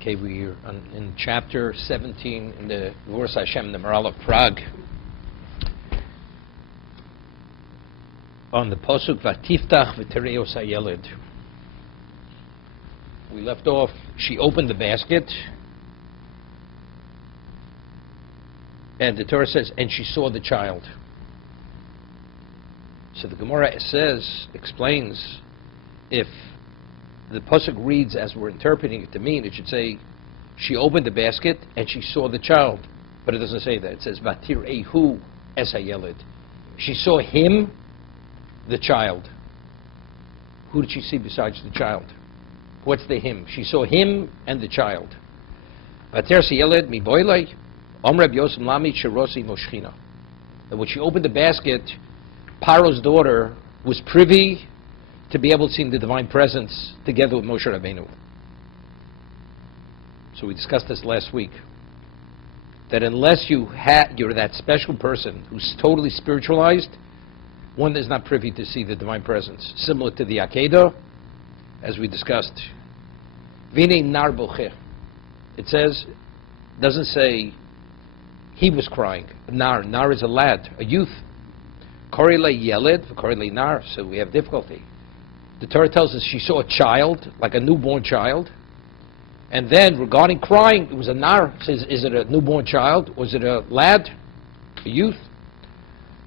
Okay, we're in chapter 17 in the Gevruras Hashem, the Moral of Prague. On the Posuk, Vatiftach v'tereos hayeled. We left off, she opened the basket, and the Torah says, and she saw the child. So the Gemara explains, if the Pasuk reads as we're interpreting it to mean, it should say, she opened the basket and she saw the child. But it doesn't say that. It says, Vatir ehu es hayeled. She saw him, the child. Who did she see besides the child? What's the him? She saw him and the child. Vatir hayeled mi boilei, omreb yosem lami cherosi moshchina. And when she opened the basket, Paro's daughter was privy to be able to see the divine presence together with Moshe Rabbeinu. So we discussed this last week, that unless you're that special person who's totally spiritualized, one is not privy to see the divine presence. Similar to the Akedah, as we discussed. Vine nar bocheh. It says, doesn't say he was crying. Nar is a lad, a youth. Korele yeled, korele nar, so we have difficulty. The Torah tells us she saw a child, like a newborn child. And then, regarding crying, it was a nar. It says, is it a newborn child? Was it a lad? A youth?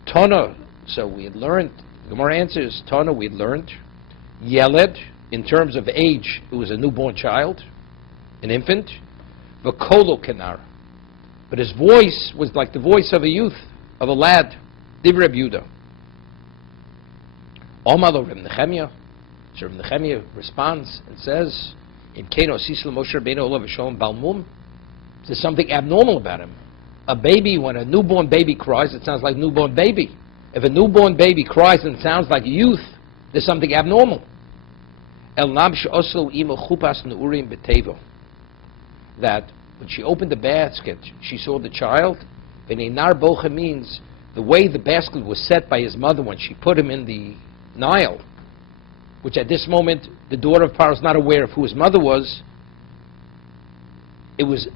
Tana, so we had learned, the Gemara answers, Tana, we had learned. Yeled, in terms of age, it was a newborn child, an infant. V'kolo kenar. But his voice was like the voice of a youth, of a lad. Divrei Yehuda. Omalo Reb Nechemia. So Reb Nechemia responds and says, "In Keno Sisla Moshe Rabbeinu Olav Shalom Balmum." There's something abnormal about him. A baby, when a newborn baby cries, it sounds like a newborn baby. If a newborn baby cries and sounds like youth, there's something abnormal. El Nabsh Oslo Imo Chupas Neurim Betevo. That when she opened the basket, she saw the child. V'neinar Bocha means the way the basket was set by his mother when she put him in the Nile, which at this moment the daughter of Paro is not aware of who his mother was.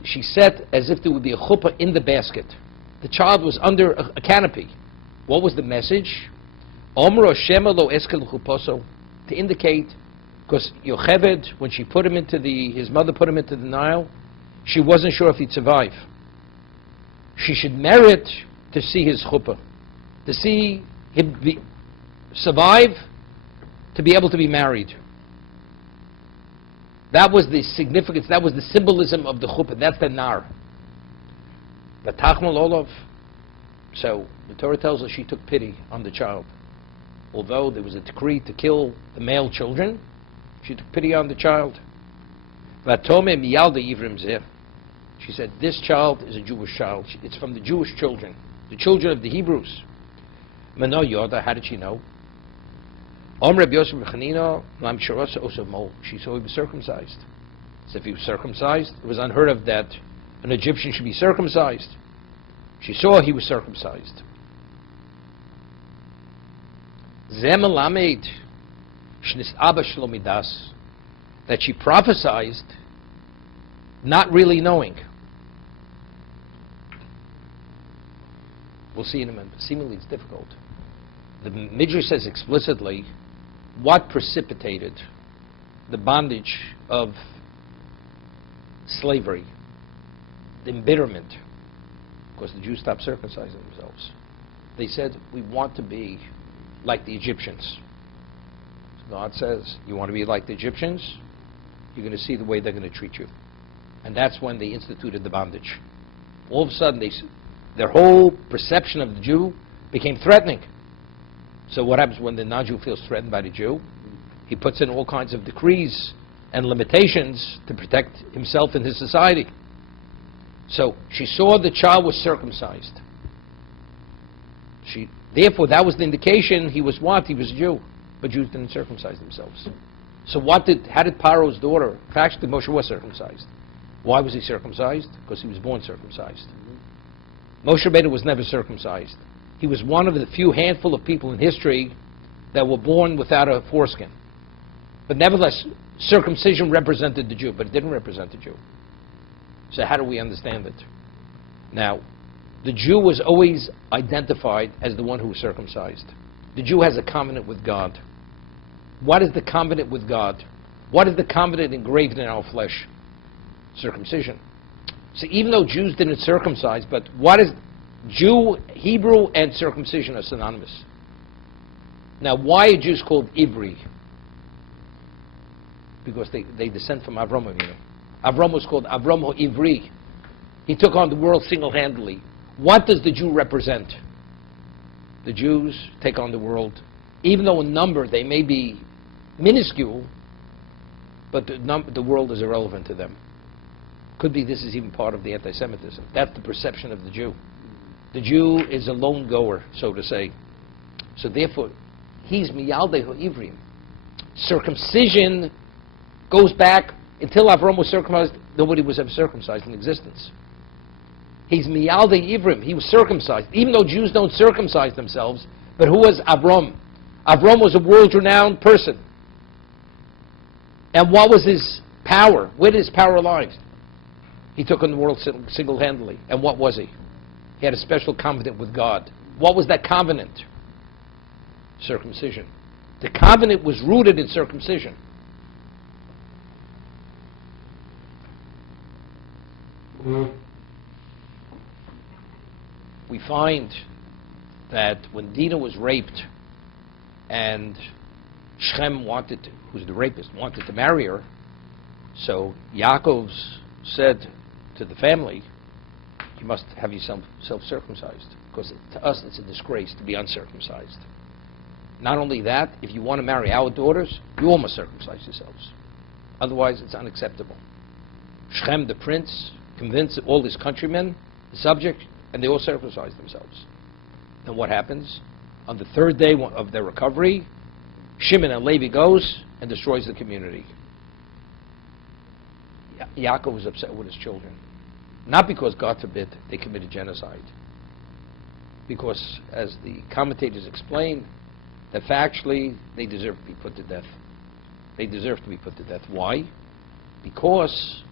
She set as if there would be a chuppah in the basket. The child was under a canopy. What was the message? Omro Shema lo eskel chuposo, to indicate, because Yocheved, when she put him his mother put him into the Nile, she wasn't sure if he'd survive. She should merit to see his chuppah, to see him survive, to be able to be married. That was the significance, that was the symbolism of the chuppah, that's the nar. The tachmal olav. So the Torah tells us she took pity on the child. Although there was a decree to kill the male children, she took pity on the child. Vatome miyalda ivrim zeh. She said, this child is a Jewish child. It's from the Jewish children, the children of the Hebrews. Mano Yoda, how did she know? She saw he was circumcised. So if he was circumcised, it was unheard of that an Egyptian should be circumcised. She saw he was circumcised. That she prophesied, not really knowing. We'll see in a minute. Seemingly it's difficult. The Midrash says explicitly what precipitated the bondage of slavery, the embitterment, because the Jews stopped circumcising themselves. They said, we want to be like the Egyptians. So God says, you want to be like the Egyptians? You're going to see the way they're going to treat you. And that's when they instituted the bondage. All of a sudden, their whole perception of the Jew became threatening. So what happens when the non-Jew feels threatened by the Jew? He puts in all kinds of decrees and limitations to protect himself and his society. So she saw the child was circumcised. Therefore, that was the indication he was what? He was a Jew. But Jews didn't circumcise themselves. So how did Paro's daughter, actually Moshe was circumcised. Why was he circumcised? Because he was born circumcised. Moshe Rabbeinu was never circumcised. He was one of the few handful of people in history that were born without a foreskin. But nevertheless, circumcision represented the Jew, but it didn't represent the Jew. So how do we understand it? Now, the Jew was always identified as the one who was circumcised. The Jew has a covenant with God. What is the covenant with God? What is the covenant engraved in our flesh? Circumcision. So even though Jews didn't circumcise, but what is Jew, Hebrew, and circumcision are synonymous. Now, why are Jews called Ivri? Because they descend from Avram Avinu. Avram was called Avram Ivri. He took on the world single-handedly. What does the Jew represent? The Jews take on the world. Even though in number they may be minuscule, but the world is irrelevant to them. Could be this is even part of the anti-Semitism. That's the perception of the Jew. The Jew is a lone goer, so to say. So therefore, he's miyaldehu ivrim. Circumcision goes back until Avram was circumcised. Nobody was ever circumcised in existence. He's miyaldehu ivrim. He was circumcised, even though Jews don't circumcise themselves. But who was Avram? Avram was a world-renowned person. And what was his power? Where did his power lie? He took on the world single-handedly. And what was he? He had a special covenant with God. What was that covenant? Circumcision. The covenant was rooted in circumcision. We find that when Dinah was raped and Shem who's the rapist, wanted to marry her, so Yaakov said to the family, you must have yourself self-circumcised, because to us it's a disgrace to be uncircumcised. Not only that, if you want to marry our daughters, you all must circumcise yourselves. Otherwise, it's unacceptable. Shem, the prince, convinced all his countrymen, the subject, and they all circumcised themselves. And what happens? On the third day of their recovery, Shimon and Levi goes and destroys the community. Yaakov was upset with his children. Not because, God forbid, they committed genocide. Because, as the commentators explain, that factually they deserve to be put to death. They deserve to be put to death. Why? Because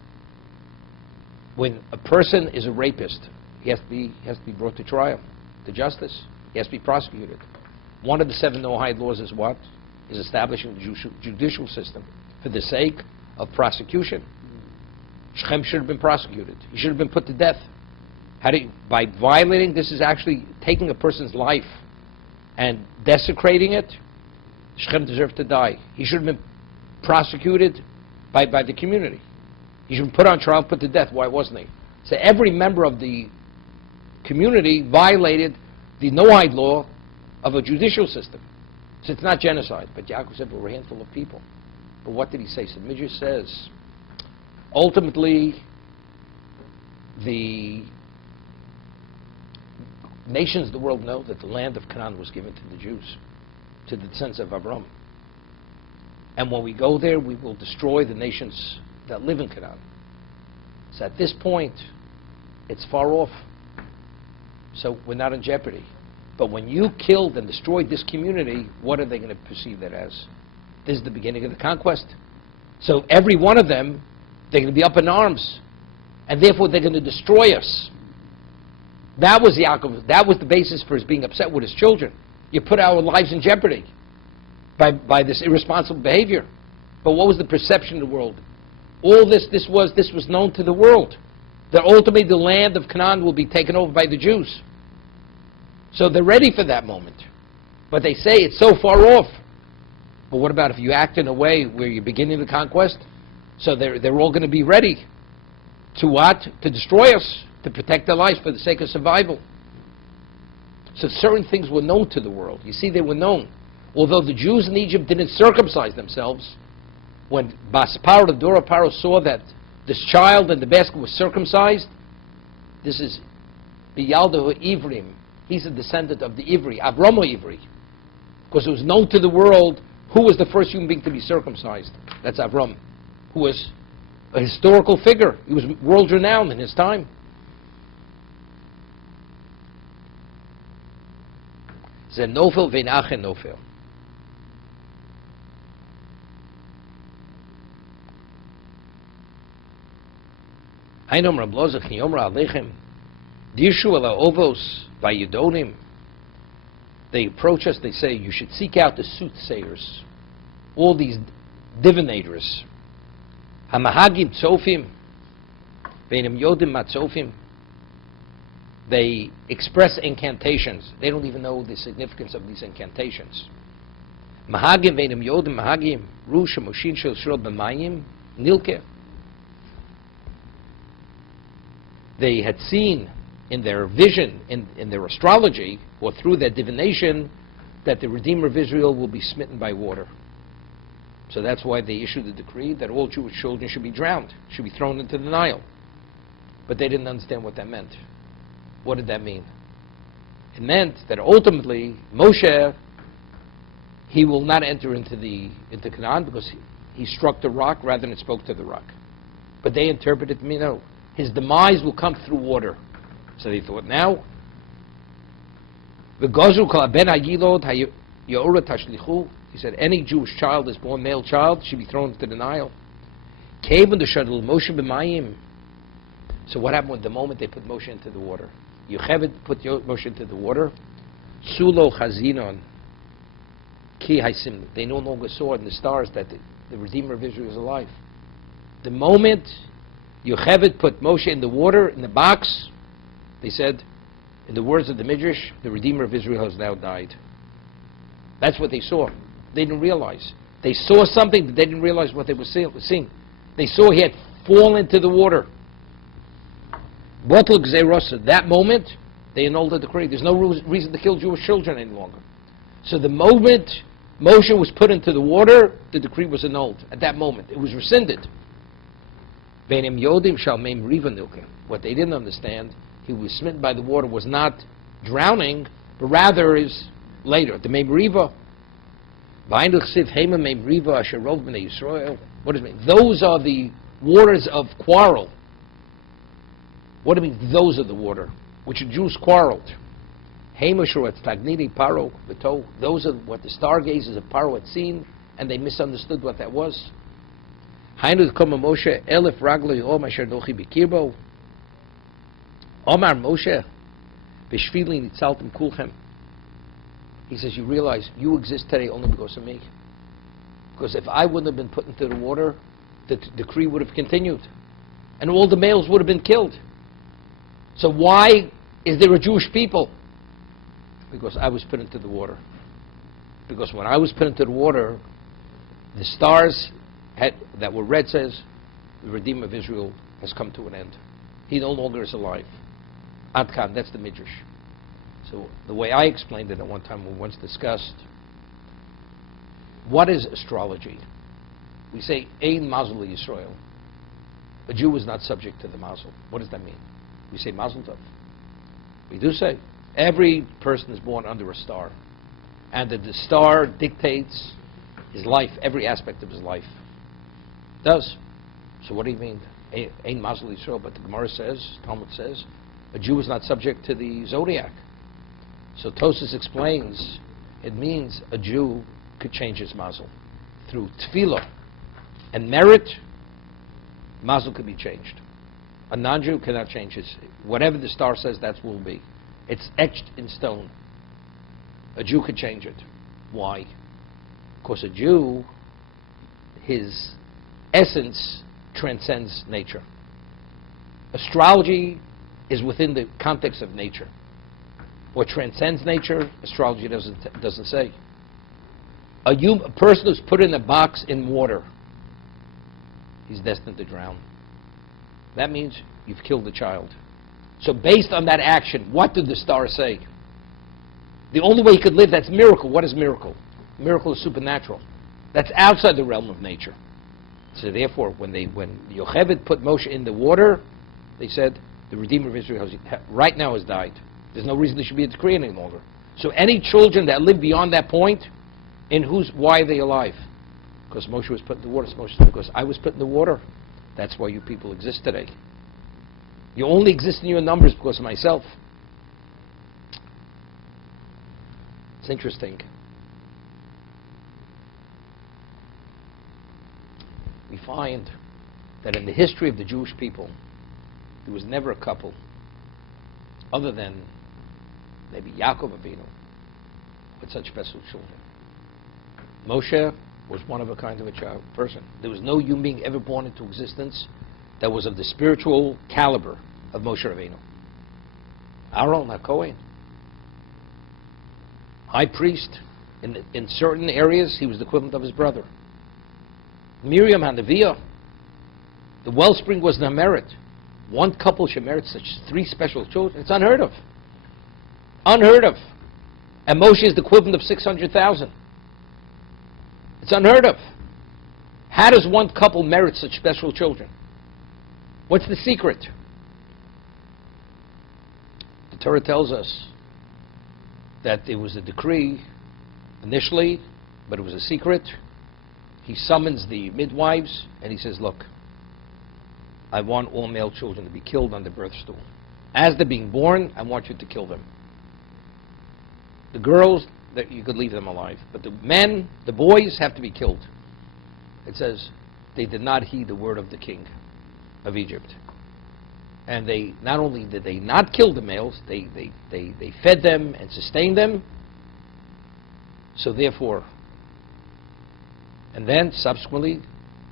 when a person is a rapist, he has to be brought to trial, to justice. He has to be prosecuted. One of the 7 Noahide laws is what? Is establishing the judicial system for the sake of prosecution. Shechem should have been prosecuted. He should have been put to death. By violating, this is actually taking a person's life and desecrating it. Shechem deserved to die. He should have been prosecuted by the community. He should have been put on trial, put to death. Why wasn't he? So every member of the community violated the Noahide law of a judicial system. So it's not genocide. But Yaakov said, we're a handful of people. But what did he say? So Midrash says, ultimately, the nations of the world know that the land of Canaan was given to the Jews, to the descendants of Abraham. And when we go there, we will destroy the nations that live in Canaan. So at this point, it's far off. So we're not in jeopardy. But when you killed and destroyed this community, what are they going to perceive that as? This is the beginning of the conquest. So every one of them, they're going to be up in arms. And therefore they're going to destroy us. That was Yaakov. That was the basis for his being upset with his children. You put our lives in jeopardy by this irresponsible behavior. But what was the perception of the world? All this was known to the world. That ultimately the land of Canaan will be taken over by the Jews. So they're ready for that moment. But they say it's so far off. But what about if you act in a way where you're beginning the conquest? So they're all going to be ready to what? To destroy us, to protect their lives for the sake of survival. So certain things were known to the world. You see, they were known. Although the Jews in Egypt didn't circumcise themselves, when Basparo, the Dora Paro, saw that this child in the basket was circumcised, this is Biyaldahu Ivrim. He's a descendant of the Ivri, Avromo Ivri. Because it was known to the world who was the first human being to be circumcised. That's Avram, who was a historical figure. He was world-renowned in his time. Zenofel ve'nachen nofel. Einom Rab Lozer Chen Yomra Aleichem Dirshu Ala Ovos Vayedonim. They approach us, they say, you should seek out the soothsayers, all these divinators. Hamahagim Tzofim Veinim Yodim Matzofim. They express incantations. They don't even know the significance of these incantations. Mahagim Veinim Yodim Mahagim Rusha Moshin Shel Shirot B'Mayim Nilke. They had seen in their vision, in their astrology, or through their divination, that the Redeemer of Israel will be smitten by water. So that's why they issued a decree that all Jewish children should be drowned, should be thrown into the Nile. But they didn't understand what that meant. What did that mean? It meant that ultimately Moshe, he will not enter into Canaan because he struck the rock rather than spoke to the rock. But they interpreted me, no, his demise will come through water. So they thought, now, the Gozu kol ben hayilod hayora tashlichu. He said, any Jewish child is born, male child, should be thrown into the Nile. Kevin the shadul Moshe b'mayim. So what happened with the moment they put Moshe into the water? Yocheved put Moshe into the water. Sulo chazinon ki haisim. They no longer saw in the stars that the Redeemer of Israel is alive. The moment Yocheved put Moshe in the water, in the box, they said, in the words of the Midrash, the Redeemer of Israel has now died. That's what they saw. They didn't realize. They saw something, but they didn't realize what they were seeing. They saw he had fallen into the water. Botel Gevruras. That moment, they annulled the decree. There's no reason to kill Jewish children any longer. So the moment Moshe was put into the water, the decree was annulled. At that moment, it was rescinded. Veinim Yodim Shal Meim Riva Nilke. What they didn't understand, he was smitten by the water, was not drowning, but rather is later. The Meim Riva. What does it mean? Those are the waters of quarrel. What do you mean, those are the water? Which the Jews quarreled. Those are what the stargazers of Paro had seen, and they misunderstood what that was. Omar Moshe, he says, you realize you exist today only because of me. Because if I wouldn't have been put into the water, the decree would have continued. And all the males would have been killed. So why is there a Jewish people? Because I was put into the water. Because when I was put into the water, the stars that were red says, the Redeemer of Israel has come to an end. He no longer is alive. Adkan, that's the Midrash. So the way I explained it at one time, we once discussed, what is astrology? We say, Ein Mazel Yisrael. A Jew is not subject to the Mazel. What does that mean? We say Mazel Tov. We do say, every person is born under a star. And that the star dictates his life, every aspect of his life. It does. So what do you mean? Ein Mazel Yisrael. But the Gemara says, Talmud says, a Jew is not subject to the zodiac. So Tosas explains, it means a Jew could change his mazel. Through tefillah and merit, mazel could be changed. A non-Jew cannot change his. Whatever the star says, that will be. It's etched in stone. A Jew could change it. Why? Because a Jew, his essence transcends nature. Astrology is within the context of nature. What transcends nature, astrology doesn't say. A person who's put in a box in water, he's destined to drown. That means you've killed a child. So based on that action, what did the star say? The only way he could live, that's miracle. What is miracle? Miracle is supernatural. That's outside the realm of nature. So therefore, when Yocheved put Moshe in the water, they said, the Redeemer of Israel right now has died. There's no reason there should be a decree any longer. So any children that live beyond that point, why are they alive? Because Moshe was put in the water. Because I was put in the water. That's why you people exist today. You only exist in your numbers because of myself. It's interesting. We find that in the history of the Jewish people, there was never a couple, other than maybe Yaakov Avinu, with such special children. Moshe was one of a kind of a person. There was no human being ever born into existence that was of the spiritual caliber of Moshe Rabbeinu. Aaron HaKohen, high priest, in certain areas he was the equivalent of his brother. Miriam HaNeviah, the wellspring was the merit. One couple should merit such 3 special children. It's unheard of. Unheard of. And Moshe is the equivalent of 600,000. It's unheard of. How does one couple merit such special children? What's the secret? The Torah tells us that it was a decree initially, but it was a secret. He summons the midwives and he says, look, I want all male children to be killed on the birth stool. As they're being born, I want you to kill them. The girls, that you could leave them alive. But the men, the boys, have to be killed. It says they did not heed the word of the king of Egypt. And they, not only did they not kill the males, they fed them and sustained them. So therefore, and then subsequently,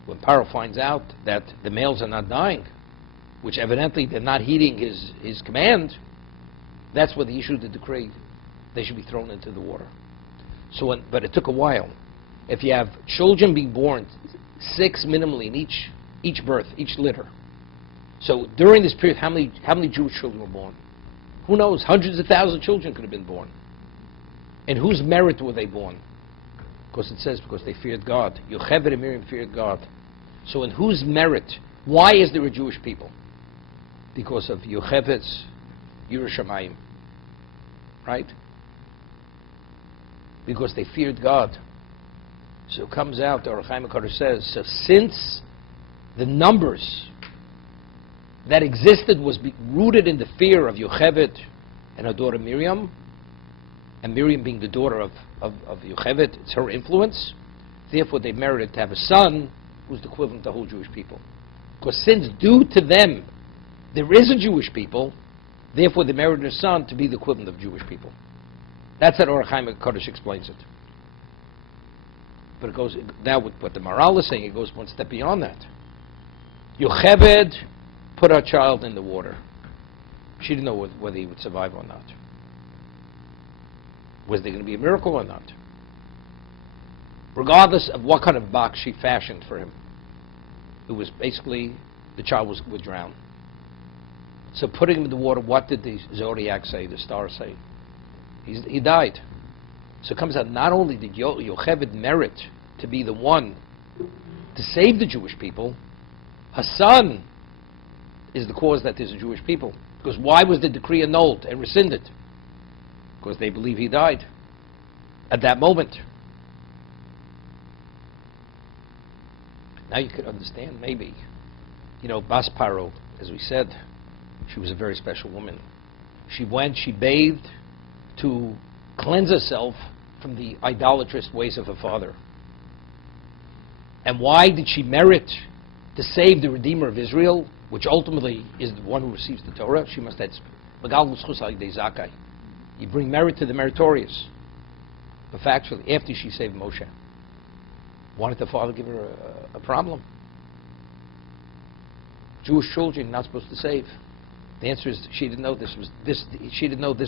when Paro finds out that the males are not dying, which evidently they're not heeding his command, that's when he issued the decree. They should be thrown into the water. So, but it took a while. If you have children being born, 6 minimally in each birth, each litter. So during this period, how many Jewish children were born? Who knows? Hundreds of thousands of children could have been born. In whose merit were they born? Because it says because they feared God. Yocheved and Miriam feared God. So in whose merit? Why is there a Jewish people? Because of Yocheved's Yerushalayim. Right? Because they feared God. So it comes out, the Ohr HaChaim HaKadosh says, so since the numbers that existed was rooted in the fear of Yocheved and her daughter Miriam, and Miriam being the daughter of Yocheved, it's her influence, therefore they merited to have a son who's the equivalent to the whole Jewish people. Because since due to them there is a Jewish people, therefore they merited a son to be the equivalent of Jewish people. That's how Ohr HaChaim HaKadosh explains it. But it goes, now with what the Maral is saying, it goes one step beyond that. Yocheved put her child in the water. She didn't know whether he would survive or not. Was there going to be a miracle or not? Regardless of what kind of box she fashioned for him, it was basically the child would drown. So putting him in the water, what did the zodiac say, the stars say? He died. So it comes out, not only did Yocheved merit to be the one to save the Jewish people, her son is the cause that there's a Jewish people. Because why was the decree annulled and rescinded? Because they believe he died at that moment. Now you could understand, maybe, Bas Paro, as we said, she was a very special woman. She bathed to cleanse herself from the idolatrous ways of her father. And why did she merit to save the Redeemer of Israel, which ultimately is the one who receives the Torah? She must have you bring merit to the meritorious. But factually, after she saved Moshe, why did the father give her a problem? Jewish children not supposed to save. The answer is she didn't know this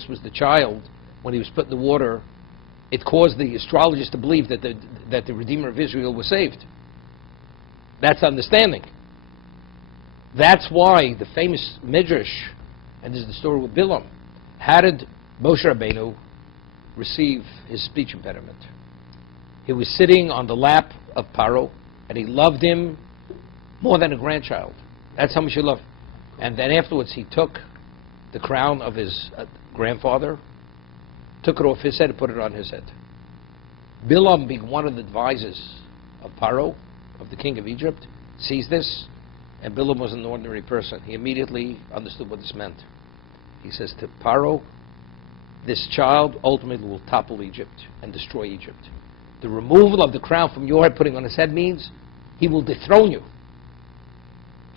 was the child when he was put in the water. It caused the astrologers to believe that the Redeemer of Israel was saved. That's understanding. That's why the famous Midrash, and this is the story with Bilam, how did Moshe Rabbeinu receive his speech impediment? He was sitting on the lap of Paro, and he loved him more than a grandchild. That's how much he loved. And then afterwards he took the crown of his grandfather, took it off his head and put it on his head. Bilam, being one of the advisors of Paro, of the king of Egypt, sees this, and Bilam was an ordinary person. He immediately understood what this meant. He says to Paro, this child ultimately will topple Egypt and destroy Egypt. The removal of the crown from your head, putting on his head, means he will dethrone you.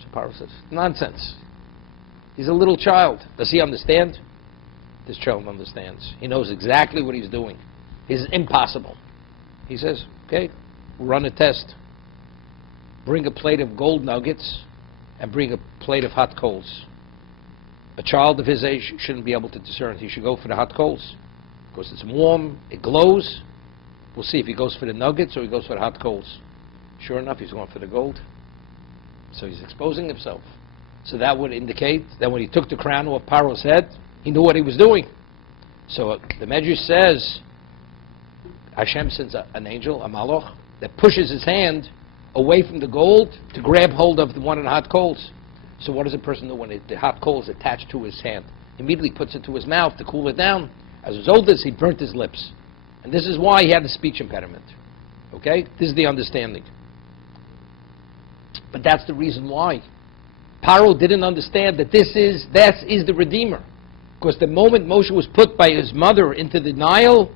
So Paro says, nonsense. He's a little child. Does he understand? This child understands. He knows exactly what he's doing. It's impossible. He says, okay, we'll run a test. Bring a plate of gold nuggets and bring a plate of hot coals. A child of his age shouldn't be able to discern. He should go for the hot coals because it's warm, it glows. We'll see if he goes for the nuggets or he goes for the hot coals. Sure enough, he's going for the gold. So he's exposing himself. So that would indicate that when he took the crown off Paro's head, he knew what he was doing. So the Medrash says, Hashem sends an angel, a malach, that pushes his hand away from the gold to grab hold of the one in the hot coals. So what does a person do when the hot coal is attached to his hand? He immediately puts it to his mouth to cool it down. As a result of this, he burnt his lips. And this is why he had the speech impediment. Okay? This is the understanding. But that's the reason why. Paro didn't understand that that is the Redeemer. Because the moment Moshe was put by his mother into the Nile,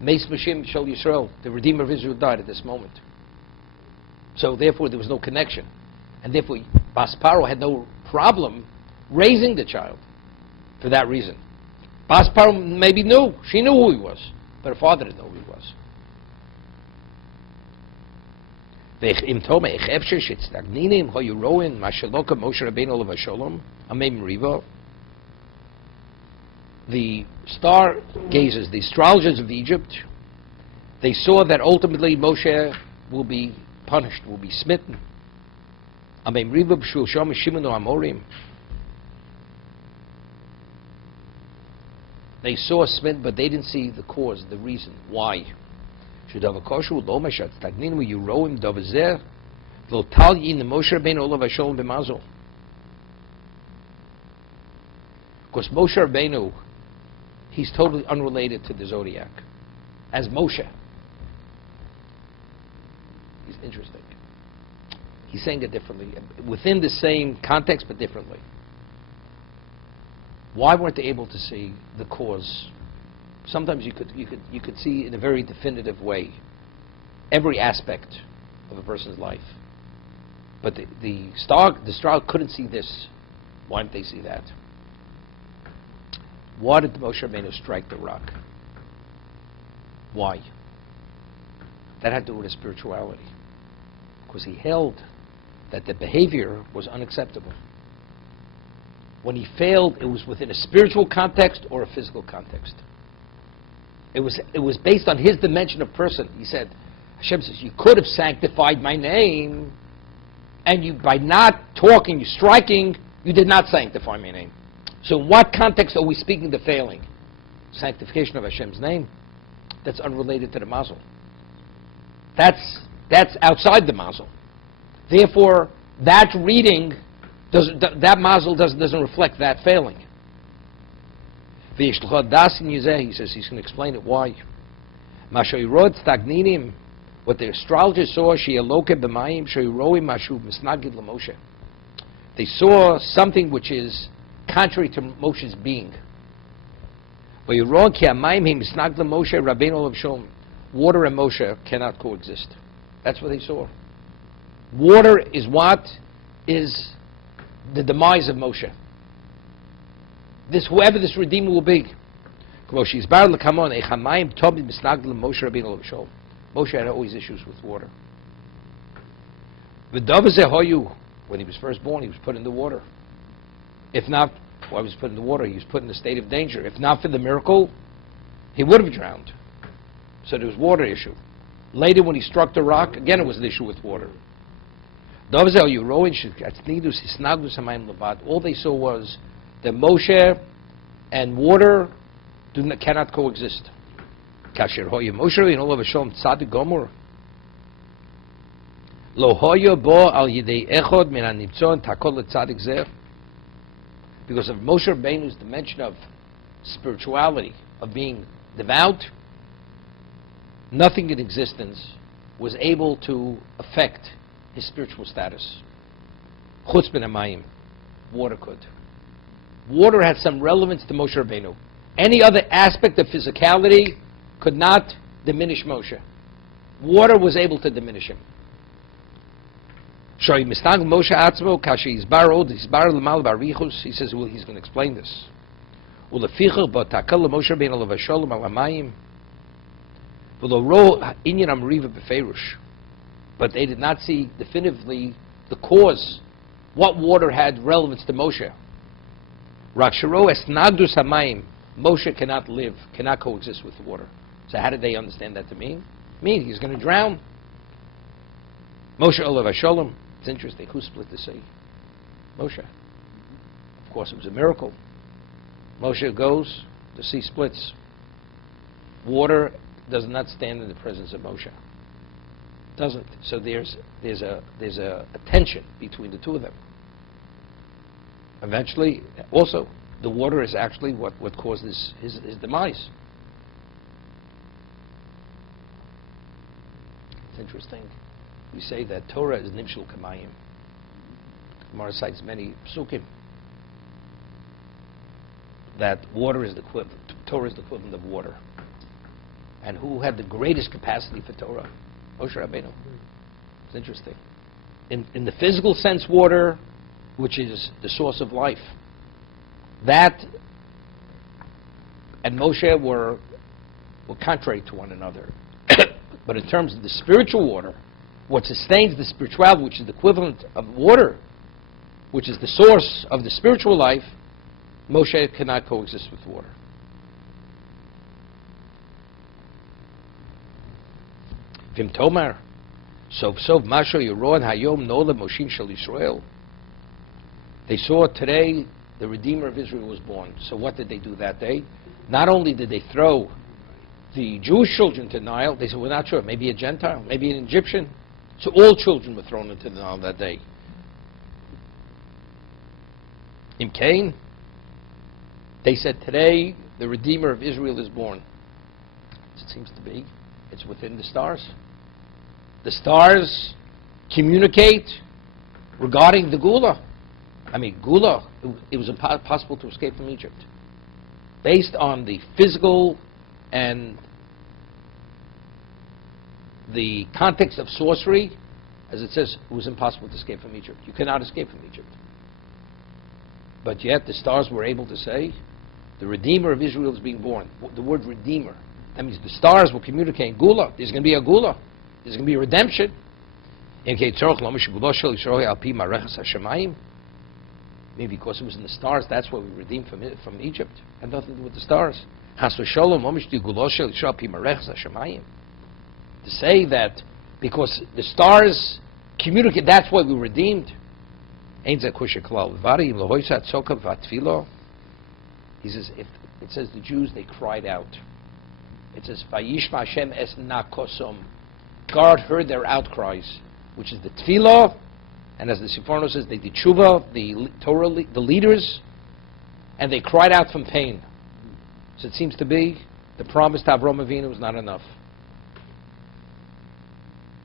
Meis Mashim Shel Yisrael, the Redeemer of Israel, died at this moment. So therefore there was no connection. And therefore Bas Paro had no problem raising the child for that reason. Bas Paro maybe knew. She knew who he was. But her father didn't know who he was. The stargazers, the astrologers of Egypt, they saw that ultimately Moshe will be punished, will be smitten. They saw smitten, but they didn't see the cause, the reason, why. Because Moshe Rabbeinu, he's totally unrelated to the zodiac. As Moshe. He's interesting. He's saying it differently. Within the same context, but differently. Why weren't they able to see the cause? Sometimes you could see in a very definitive way every aspect of a person's life. But the star couldn't see this. Why didn't they see that? Why did Moshe Rabbeinu strike the rock? Why? That had to do with his spirituality. Because he held that the behavior was unacceptable. When he failed, it was within a spiritual context or a physical context. It was based on his dimension of person. He said, Hashem says, you could have sanctified my name, and you, by not talking, you striking, you did not sanctify my name. So in what context are we speaking the failing? Sanctification of Hashem's name? That's unrelated to the mazel. That's outside the mazel. Therefore, that reading, that mazel doesn't reflect that failing. He says he's going to explain it why. What the astrologers saw, they saw something which is contrary to Moshe's being. Water and Moshe cannot coexist. That's what they saw. Water is what is the demise of Moshe. Whoever this Redeemer will be. Moshe had always issues with water. When he was first born, he was put in the water. If not, why was he put in the water? He was put in a state of danger. If not for the miracle, he would have drowned. So there was water issue. Later, when he struck the rock, again it was an issue with water. All they saw was that Moshe and water cannot coexist. Because of Moshe Rabbeinu's dimension of spirituality, of being devout, nothing in existence was able to affect his spiritual status. Chutz min hamayim. Water could. Water had some relevance to Moshe Rabbeinu. Any other aspect of physicality could not diminish Moshe. Water was able to diminish him. Shoy mistag Moshe atzmo kashi izbar od izbar l'mal barichus. He says, well, he's going to explain this. Uleficher b'takal Moshe ben alavasholem alamayim. V'lo ro inyan amriva b'feirush. But they did not see definitively the cause, what water had relevance to Moshe. Rak sharo esnagdus hamayim. Moshe cannot live, cannot coexist with water. So how did they understand that to mean? He's going to drown. Moshe olav hasholem. It's interesting. Who split the sea? Moshe. Of course, it was a miracle. Moshe goes, the sea splits. Water does not stand in the presence of Moshe. Doesn't. So there's a tension between the two of them. Eventually, also, the water is actually what caused his demise. It's interesting. We say that Torah is nimshul kamayim. Gemara cites many psukim that water is the equivalent. Torah is the equivalent of water. And who had the greatest capacity for Torah? Moshe Rabbeinu. It's interesting. In the physical sense, water, which is the source of life, that and Moshe were contrary to one another. But in terms of the spiritual water, what sustains the spirituality, which is the equivalent of water, which is the source of the spiritual life, Moshe cannot coexist with water. Vim Tomar, Sov Masho Yeron Hayom Nola Moshin Shel Yisrael. They saw today the Redeemer of Israel was born. So what did they do that day? Not only did they throw the Jewish children to the Nile, they said, we're not sure, maybe a Gentile, maybe an Egyptian. So all children were thrown into the Nile that day. In Cain, they said, today the Redeemer of Israel is born. It seems to be. It's within the stars. The stars communicate regarding the Gula. Gula, it was impossible to escape from Egypt. Based on the physical and the context of sorcery, as it says, it was impossible to escape from Egypt. You cannot escape from Egypt. But yet the stars were able to say, the Redeemer of Israel is being born. The word Redeemer, that means the stars will communicate Gula. There's going to be a Gula. There's going to be a redemption. Maybe because it was in the stars, that's why we redeemed from Egypt. It had nothing to do with the stars. To say that because the stars communicate, that's why we redeemed. He says, if it says the Jews, they cried out. It says, Vayishma Hashem es nakosom. God heard their outcries, which is the tefillah, and as the Sforno says, they did tshuva, the Torah, the leaders, and they cried out from pain. So it seems to be the promise to Avraham Avinu was not enough.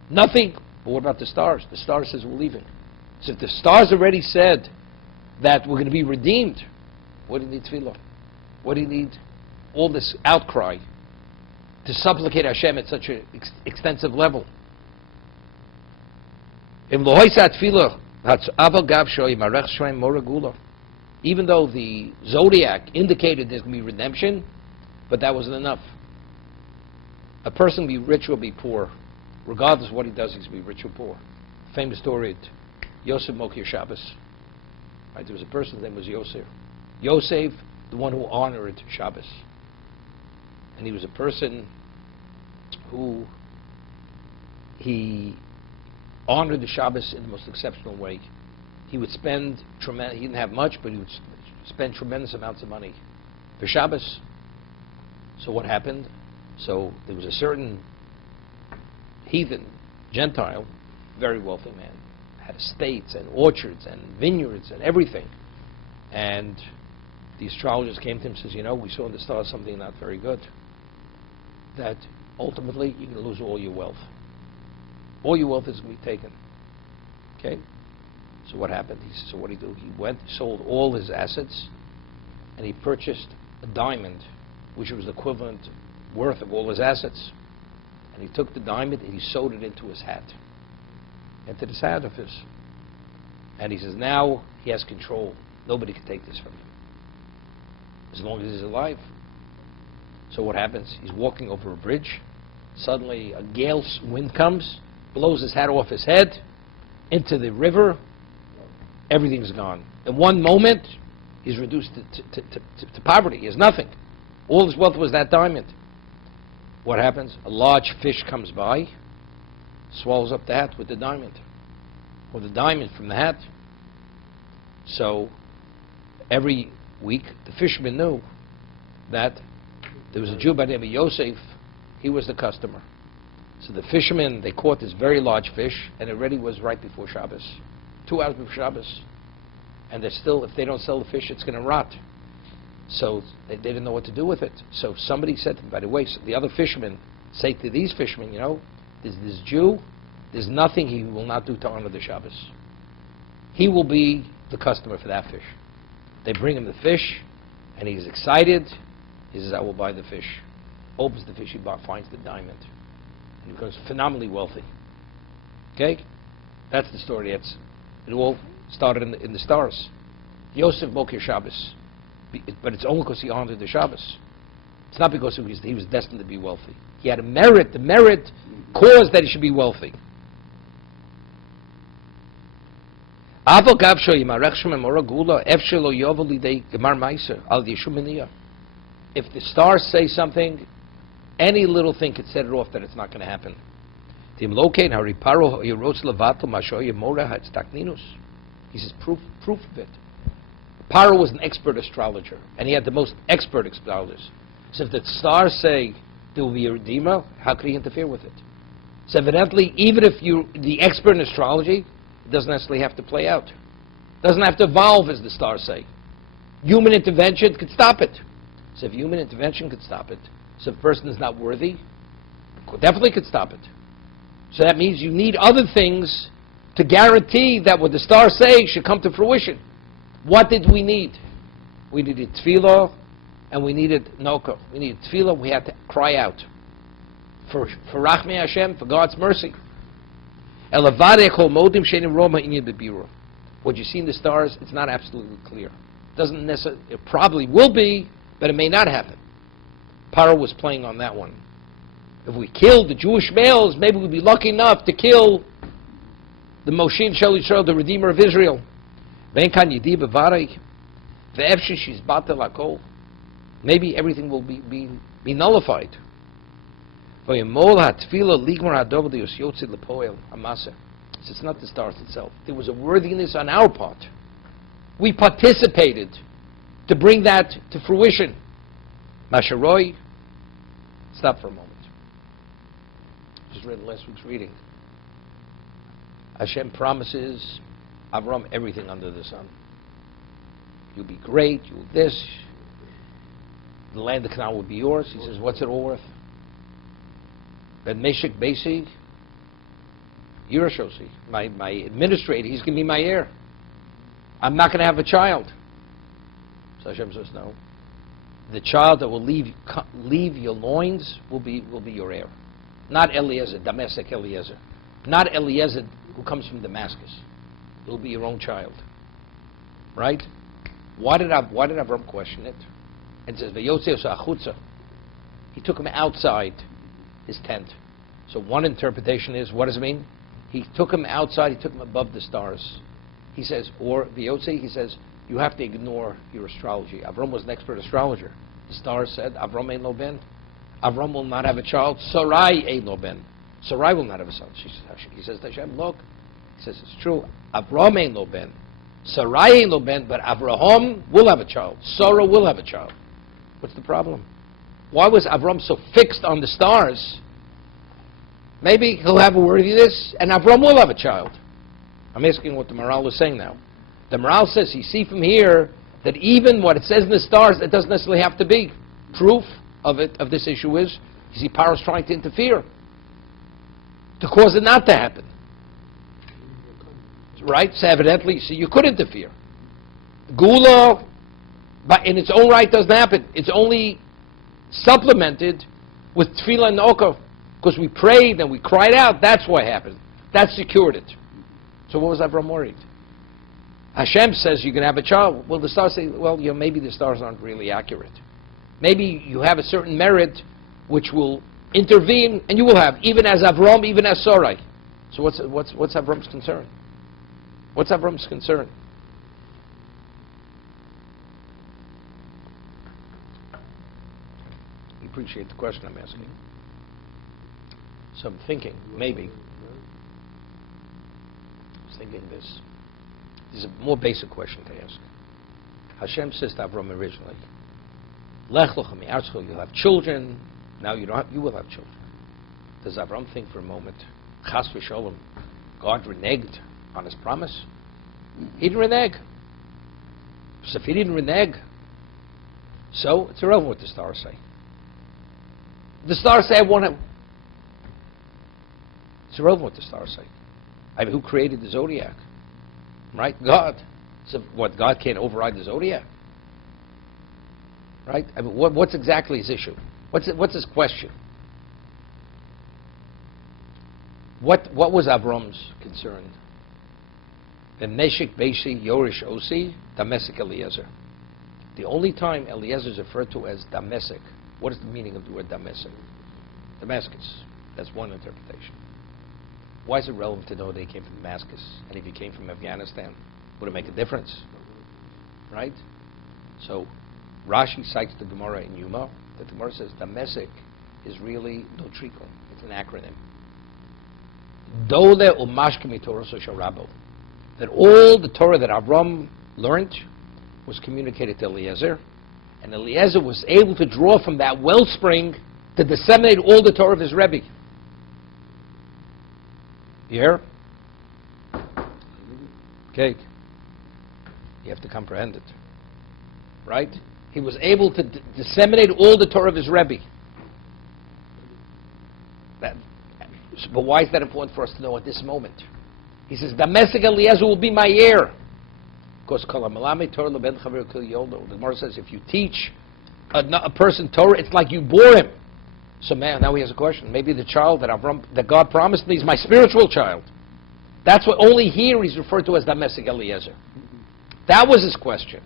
Nothing. But what about the stars? The stars says we're leaving. So if the stars already said that we're going to be redeemed, what do you need tefillah? What do you need all this outcry to supplicate Hashem at such an extensive level? Even though the zodiac indicated there's going to be redemption, but that wasn't enough. A person will be rich or be poor. Regardless of what he does, he's going to be rich or poor. Famous story, Yosef Mokir Shabbos. Right, there was a person, his name was Yosef. Yosef, the one who honored Shabbos. And he was a person who he honored the Shabbos in the most exceptional way. He would spend he didn't have much, but he would spend tremendous amounts of money for Shabbos. So what happened? So there was a certain heathen, Gentile, very wealthy man, had estates and orchards and vineyards and everything. And the astrologers came to him and says, we saw in the stars something not very good. That ultimately you're going to lose all your wealth. All your wealth is going to be taken. Okay? So what happened? He said, so what did he do? He went, sold all his assets, and he purchased a diamond, which was the equivalent worth of all his assets. And he took the diamond and he sewed it into his hat. Into this hat of his. And he says, now he has control. Nobody can take this from him, as long as he's alive. So what happens? He's walking over a bridge. Suddenly a gale wind comes, blows his hat off his head, into the river. Everything's gone. In one moment, he's reduced to poverty. He has nothing. All his wealth was that diamond. What happens? A large fish comes by, swallows up the hat with the diamond, or the diamond from the hat. So every week, the fisherman knew that there was a Jew by the name of Yosef. He was the customer. So the fishermen, they caught this very large fish, and it already was right before Shabbos, 2 hours before Shabbos. And they're still, if they don't sell the fish, it's going to rot. So they didn't know what to do with it. So somebody said to them, by the way, so the other fishermen say to these fishermen, there's this Jew, there's nothing he will not do to honor the Shabbos. He will be the customer for that fish. They bring him the fish, and he's excited. He says, I will buy the fish. Opens the fish, he finds the diamond. And he becomes phenomenally wealthy. Okay? That's the story. It all started in the stars. Yosef Boker Shabbos. But it's only because he honored the Shabbos. It's not because he was destined to be wealthy. He had a merit. The merit caused that he should be wealthy. If the stars say something, any little thing could set it off that it's not going to happen. He says, proof of it. Paro was an expert astrologer, and he had the most expert astrologers. So if the stars say there will be a redeemer, how could he interfere with it? So evidently, even if you're the expert in astrology, it doesn't necessarily have to play out. It doesn't have to evolve, as the stars say. Human intervention could stop it. So if human intervention could stop it, so if a person is not worthy, definitely could stop it. So that means you need other things to guarantee that what the stars say should come to fruition. What did we need? We needed tefillah, and we needed noka. We needed tefillah. We had to cry out for Rachmei Hashem, for God's mercy. What you see in the stars, it's not absolutely clear. Doesn't necessarily. It probably will be, but it may not happen. Paro was playing on that one. If we killed the Jewish males, maybe we'd be lucky enough to kill the Moshe Shel Yisrael, the Redeemer of Israel. Maybe everything will be nullified. It's not the stars itself. There was a worthiness on our part. We participated to bring that to fruition. Masharoi, stop for a moment. Just read last week's reading. Hashem promises Avram everything under the sun. You'll be great, you'll this. The land of Canaan will be yours. He says, what's it all worth? Ben Meshach Basi, Yerushosi, my administrator, he's going to be my heir. I'm not going to have a child. So Hashem says, no. The child that will leave your loins will be your heir. Not Eliezer, domestic Eliezer. Not Eliezer who comes from Damascus. It will be your own child. Right? Why did Avram question it? And it says, V'yotzei achutza. He took him outside his tent. So one interpretation is, what does it mean? He took him outside, he took him above the stars. He says, or V'yotzei, he says, you have to ignore your astrology. Avram was an expert astrologer. The stars said, Avram ein lo ben. Avram will not have a child. Sarai ein lo ben. Sarai will not have a son. He says to Hashem, look. He says, it's true. Avram ein lo ben. Sarai ein lo ben, but Avraham will have a child. Sarah will have a child. What's the problem? Why was Avram so fixed on the stars? Maybe he'll have a worthiness, and Avram will have a child. I'm asking what the Maral is saying now. The Maral says, you see from here, that even what it says in the stars, it doesn't necessarily have to be. Proof of this issue is, you see Paro's trying to interfere to cause it not to happen. Right? So evidently, so you could interfere. Gula, but in its own right, doesn't happen. It's only supplemented with tefillah and okah, because we prayed and we cried out. That's why it happened. That secured it. So what was Avram worried? Hashem says you can have a child. Well, the stars say, well, maybe the stars aren't really accurate. Maybe you have a certain merit which will intervene, and you will have, even as Avram, even as Sarai. So what's Avram's concern? What's Avram's concern? You appreciate the question I'm asking. So I'm thinking, maybe. I was thinking this. This is a more basic question to ask. Hashem says to Avram originally, Lech lecha mi'arzcho, you'll have children. Now you will have children. Does Avram think for a moment, Chas v'sholom, God reneged on his promise? He didn't renege. So if he didn't renege, so it's irrelevant what the stars say. The stars say, I want to. It's irrelevant what the stars say. I mean, who created the zodiac? Right? God. So what, God can't override the zodiac? Right? I mean, what's exactly his issue? What's his question? What was Avram's concern? The Meshik Beishi Yorish Osi, Damesik Eliezer. The only time Eliezer is referred to as Damesik, what is the meaning of the word Damesik? Damascus. That's one interpretation. Why is it relevant to know that he came from Damascus? And if he came from Afghanistan, would it make a difference? Right? So Rashi cites the Gemara in Yuma. The Gemara says Damesik is really Dotriko. It's an acronym. Dole umashkemi Torah Sosharabo. That all the Torah that Avram learned was communicated to Eliezer, and Eliezer was able to draw from that wellspring to disseminate all the Torah of his Rebbe. You hear? Okay. You have to comprehend it. Right? He was able to disseminate all the Torah of his Rebbe. But why is that important for us to know at this moment? He says, Damesik Eliezer will be my heir. Because the Gemara says, if you teach a person Torah, it's like you bore him. So now he has a question. Maybe the child that God promised me is my spiritual child. That's what only here he's referred to as Damesik Eliezer. That was his question.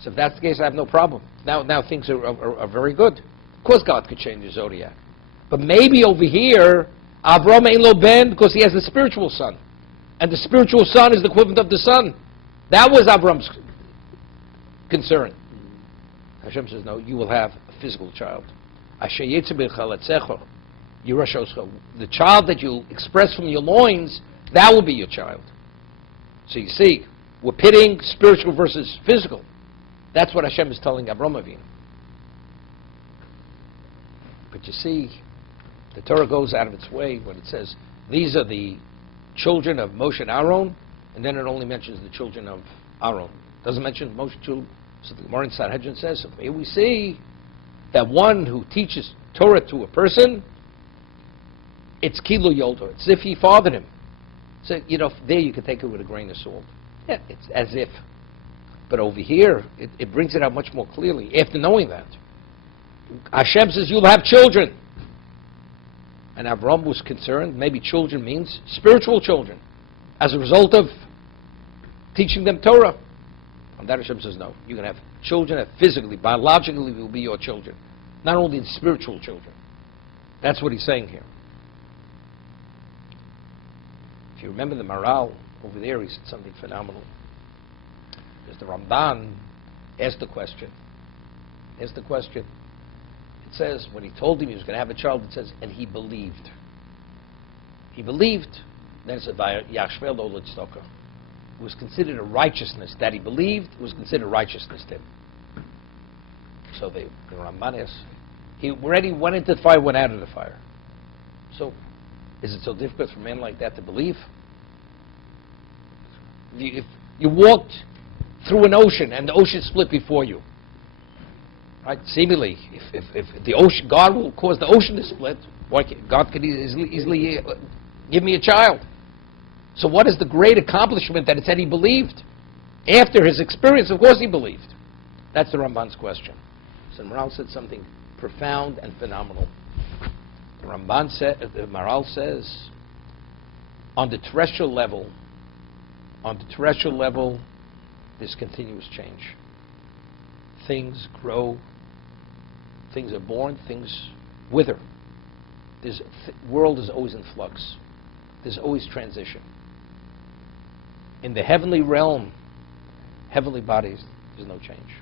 So if that's the case, I have no problem. Now things are very good. Of course God could change the zodiac. But maybe over here, Avram ain't lo ben because he has a spiritual son. And the spiritual son is the equivalent of the sun. That was Avram's concern. Hashem says, no, you will have a physical child. The child that you express from your loins, that will be your child. So you see, we're pitting spiritual versus physical. That's what Hashem is telling Avram Avinu. But you see, the Torah goes out of its way when it says, these are the children of Moshe and Aaron, and then it only mentions the children of Aaron. It doesn't mention Moshe children. So the Gemara in Sanhedrin says, so here we see that one who teaches Torah to a person, it's Kilu Yoldo. It's as if he fathered him. So, there you can take it with a grain of salt. Yeah, it's as if. But over here, it brings it out much more clearly after knowing that. Hashem says, you'll have children. And Avram was concerned, maybe children means spiritual children, as a result of teaching them Torah. And that Hashem says, no, you can have children that physically, biologically will be your children, not only the spiritual children. That's what he's saying here. If you remember the Maral over there, he said something phenomenal. Because the Ramban asked the question. It says, when he told him he was going to have a child, it says, and he believed. He believed. Then it said, Yashvel lo l'tzedakah. It was considered a righteousness. That he believed was considered righteousness to him. So the Ramban asked, he already went into the fire, went out of the fire. So, is it so difficult for a man like that to believe? If you walked through an ocean and the ocean split before you, right? Seemingly, if the ocean, God will cause the ocean to split, God could easily give me a child. So what is the great accomplishment that it said he believed? After his experience, of course he believed. That's the Ramban's question. So Maral said something profound and phenomenal. The Maral says, on the terrestrial level, there's continuous change. Things grow, things are born, things wither. The world is always in flux. There's always transition. In the heavenly realm, heavenly bodies, there's no change.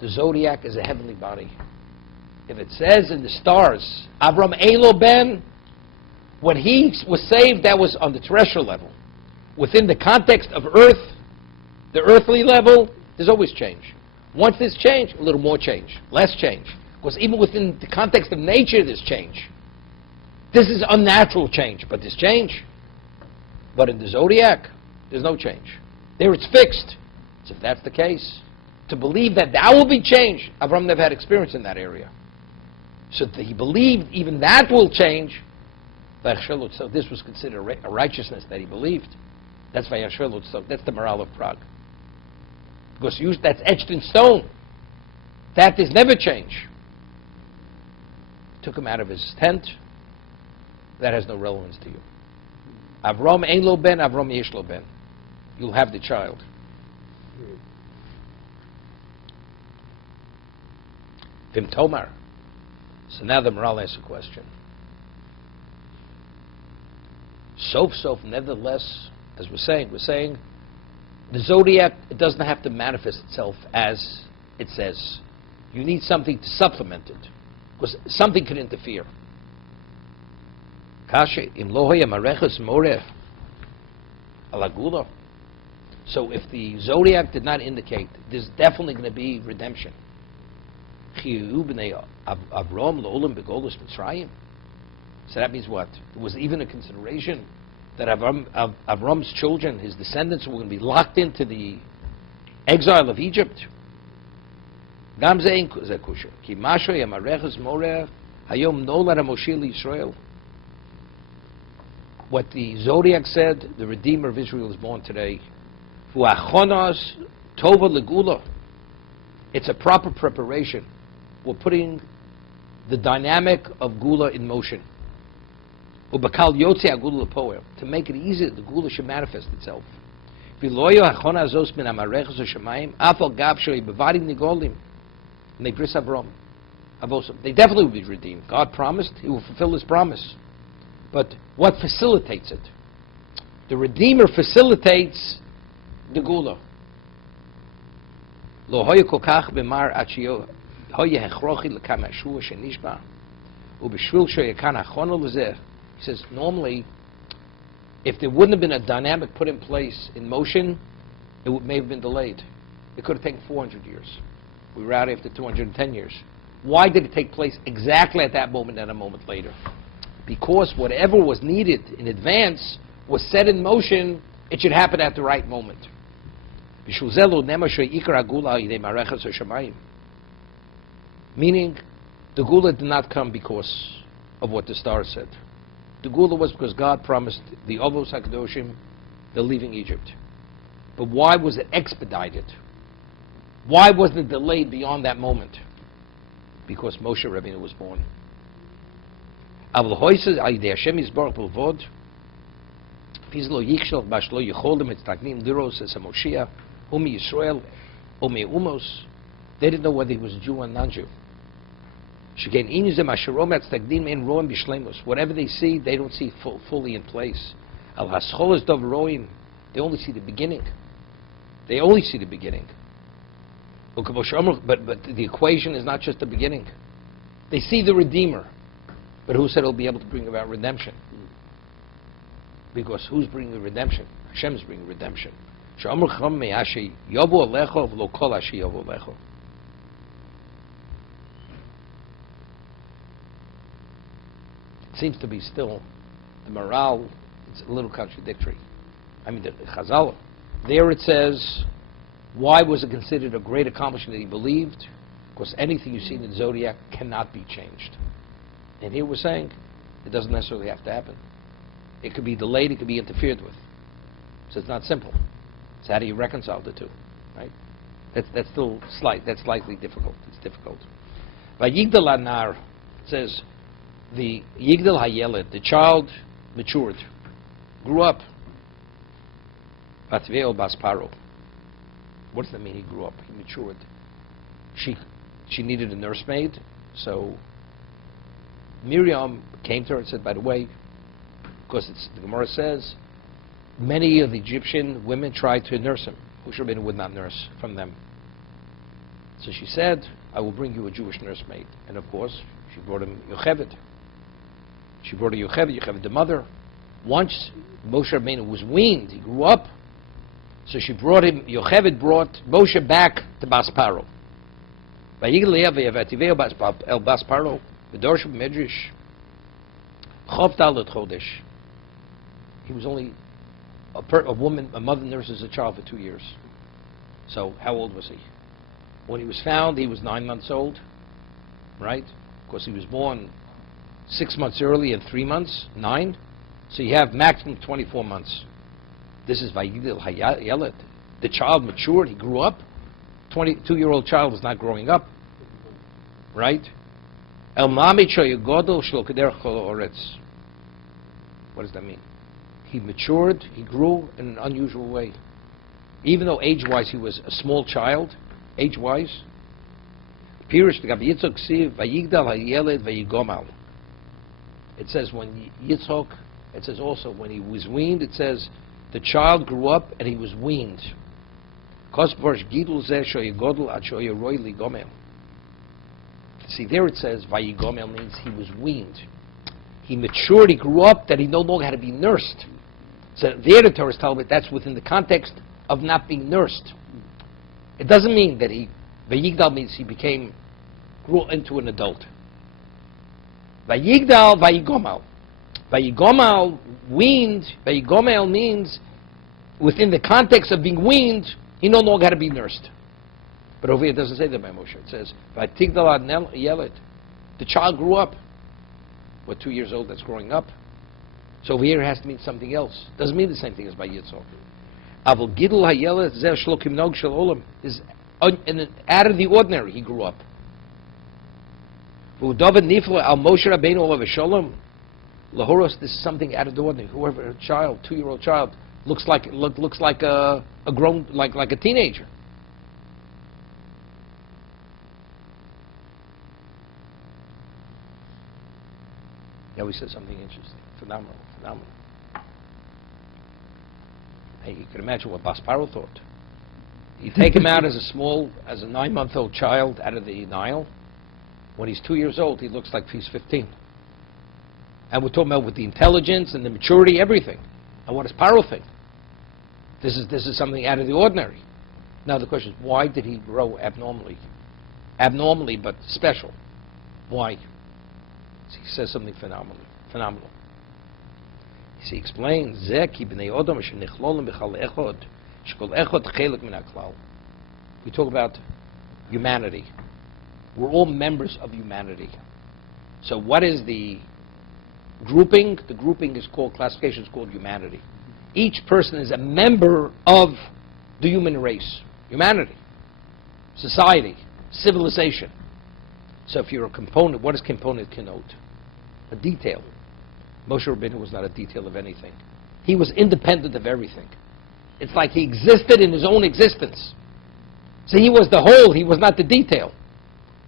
The zodiac is a heavenly body. If it says in the stars, Avram Elo Ben, when he was saved, that was on the terrestrial level. Within the context of earth, the earthly level, there's always change. Once there's change, a little more change, less change. Because even within the context of nature, there's change. This is unnatural change, but there's change. But in the zodiac, there's no change. There it's fixed. So if that's the case, to believe that will be changed, Avram never had experience in that area. So he believed even that will change. So this was considered a righteousness that he believed. That's Vayeira. That's the morale of Prague. Because that's etched in stone. That is never change. Took him out of his tent. That has no relevance to you. Avram ein lo ben, Avram yesh lo ben. You'll have the child. Vim Tomar. So now the morale asks a question. Sof, nevertheless, as we're saying, the zodiac, it doesn't have to manifest itself as it says. You need something to supplement it, because something could interfere. Kashe im lo hoya mareches moreh alagula. So if the zodiac did not indicate, there's definitely going to be redemption. So that means what? There was even a consideration that Avram's children, his descendants, were going to be locked into the exile of Egypt. What the zodiac said, the Redeemer of Israel is born today. It's a proper preparation. We're putting the dynamic of Gula in motion. To make it easier, the Gula should manifest itself. They definitely will be redeemed. God promised, He will fulfill His promise. But what facilitates it? The Redeemer facilitates the Gula. He says, normally, if there wouldn't have been a dynamic put in place in motion, it may have been delayed. It could have taken 400 years. We were out after 210 years. Why did it take place exactly at that moment and a moment later? Because whatever was needed in advance was set in motion, it should happen at the right moment. Meaning, the Gula did not come because of what the stars said. The Gula was because God promised the Ovos HaKadoshim, they're leaving Egypt. But why was it expedited? Why wasn't it delayed beyond that moment? Because Moshe Rabbeinu was born. They didn't know whether he was Jew or non-Jew. Whatever they see, they don't see fully in place. They only see the beginning. They only see the beginning. But the equation is not just the beginning. They see the Redeemer. But who said he'll be able to bring about redemption? Because who's bringing the redemption? Hashem is bringing redemption. It seems to be still, the morale, it's a little contradictory. I mean, the Chazal, there it says, why was it considered a great accomplishment that he believed? Because anything you see in the zodiac cannot be changed. And here we're saying, it doesn't necessarily have to happen. It could be delayed, it could be interfered with. So it's not simple. So how do you reconcile the two, right? That's still that's slightly difficult. It's difficult. Vayigdal Anar says, the Yigdal Hayeled, the child matured, grew up. Batveo Basparo. What does that mean? He grew up. He matured. She needed a nursemaid, so Miriam came to her and said, by the way, because the Gemara says, many of the Egyptian women tried to nurse him. Moshe Rabbeinu would not nurse from them. So she said, I will bring you a Jewish nursemaid. And of course, she brought him Yocheved. She brought her Yocheved the mother. Once Moshe Rabbeinu was weaned, he grew up. So she brought him, Yocheved brought Moshe back to Bas Paro. Vayeira ve'avativeo el Bas Paro, v'dorshu b'medrash, Chov Dalet Chodesh. He was only a woman, a mother nurses a child for 2 years. So how old was he? When he was found, he was 9 months old, right? Because he was born 6 months early and 3 months, 9. So you have maximum 24 months. This is Vayigdal Hayelet. The child matured, he grew up. 22-year-old child is not growing up, right? El Mamit Shoyagodol Shlo Keder Chol Oretz. What does that mean? He matured, he grew in an unusual way. Even though age-wise he was a small child, age-wise, Pirush Gab Yitzchok Siv Vayigdal Hayelet Vayigomal. It says when Yitzchok, it says also when he was weaned, it says the child grew up and he was weaned. See, there it says Vayigomel means he was weaned. He matured, he grew up, that he no longer had to be nursed. So there the Torah is telling me that's within the context of not being nursed. It doesn't mean that Vayigdal means he grew into an adult. Vayigdal, Vayigomal. Vayigomal, weaned, Vayigomel means within the context of being weaned, he no longer had to be nursed. But over here it doesn't say that by Moshe. It says, Vatigdal Yelet. The child grew up. What, 2 years old, that's growing up? So over here it has to mean something else. Doesn't mean the same thing as by Yitzchok. Avol Gidul Hayelet Zeh Shlo Kimnog Shel Olam is out of the ordinary, he grew up. David Nifla Al Moshe Rabbeinu Olav Shalom. Lahoros, this is something out of the ordinary. Whoever a child, 2-year-old child, looks like a grown, like a teenager. Now he said something interesting, phenomenal. Hey, you can imagine what Bas Paro thought. You take him out as a 9-month-old child out of the Nile. When he's 2 years old, he looks like he's 15. And we're talking about with the intelligence and the maturity, everything. And what does Paro think? This is something out of the ordinary. Now the question is, why did he grow abnormally? Abnormally, but special. Why? He says something phenomenal. He explains, we talk about humanity. We're all members of humanity. So what is the grouping? The grouping is called, classification is called humanity. Each person is a member of the human race, humanity, society, civilization. So if you're a component, what does component connote? A detail. Moshe Rabbeinu was not a detail of anything. He was independent of everything. It's like he existed in his own existence. So he was the whole, he was not the detail.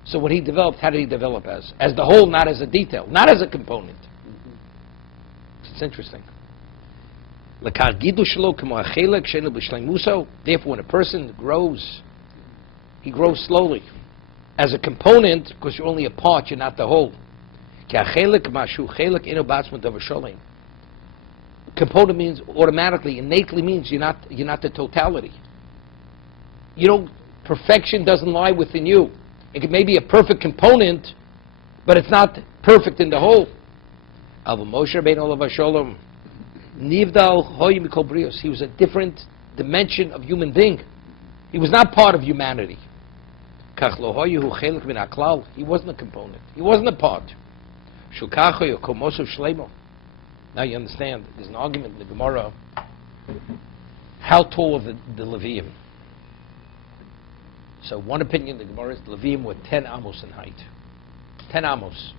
So when he developed, how did he develop as? As the whole, not as a detail, not as a component. It's interesting. Therefore, when a person grows, he grows slowly. As a component, because you're only a part, you're not the whole. Component means automatically, innately means you're not the totality. Perfection doesn't lie within you. It may be a perfect component, but it's not perfect in the whole. He was a different dimension of human being. He was not part of humanity. He wasn't a component. He wasn't a part. Now you understand, there's an argument in the Gemara. How tall are the Levium? So one opinion in the Gemara is the Levium were 10 amos in height. 10 amos.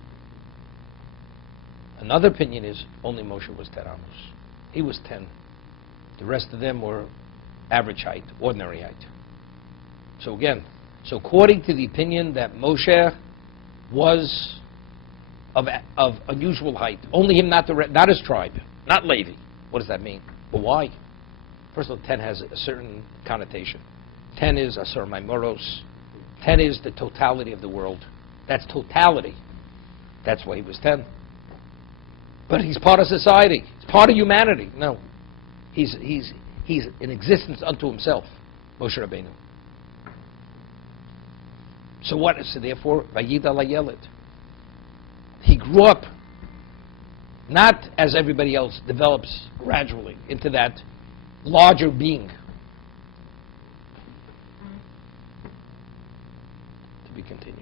Another opinion is only Moshe was 10 amos. He was 10. The rest of them were average height, ordinary height. So again, according to the opinion that Moshe was of unusual height, only him, not his tribe, not Levi. What does that mean? But why? First of all, 10 has a certain connotation. 10 is Asar Maimoros. 10 is the totality of the world. That's totality. That's why he was 10. But he's part of society. He's part of humanity. No. He's in existence unto himself, Moshe Rabbeinu. So what? So therefore, Vayida Layelid. He grew up, not as everybody else develops gradually into that larger being. To be continued.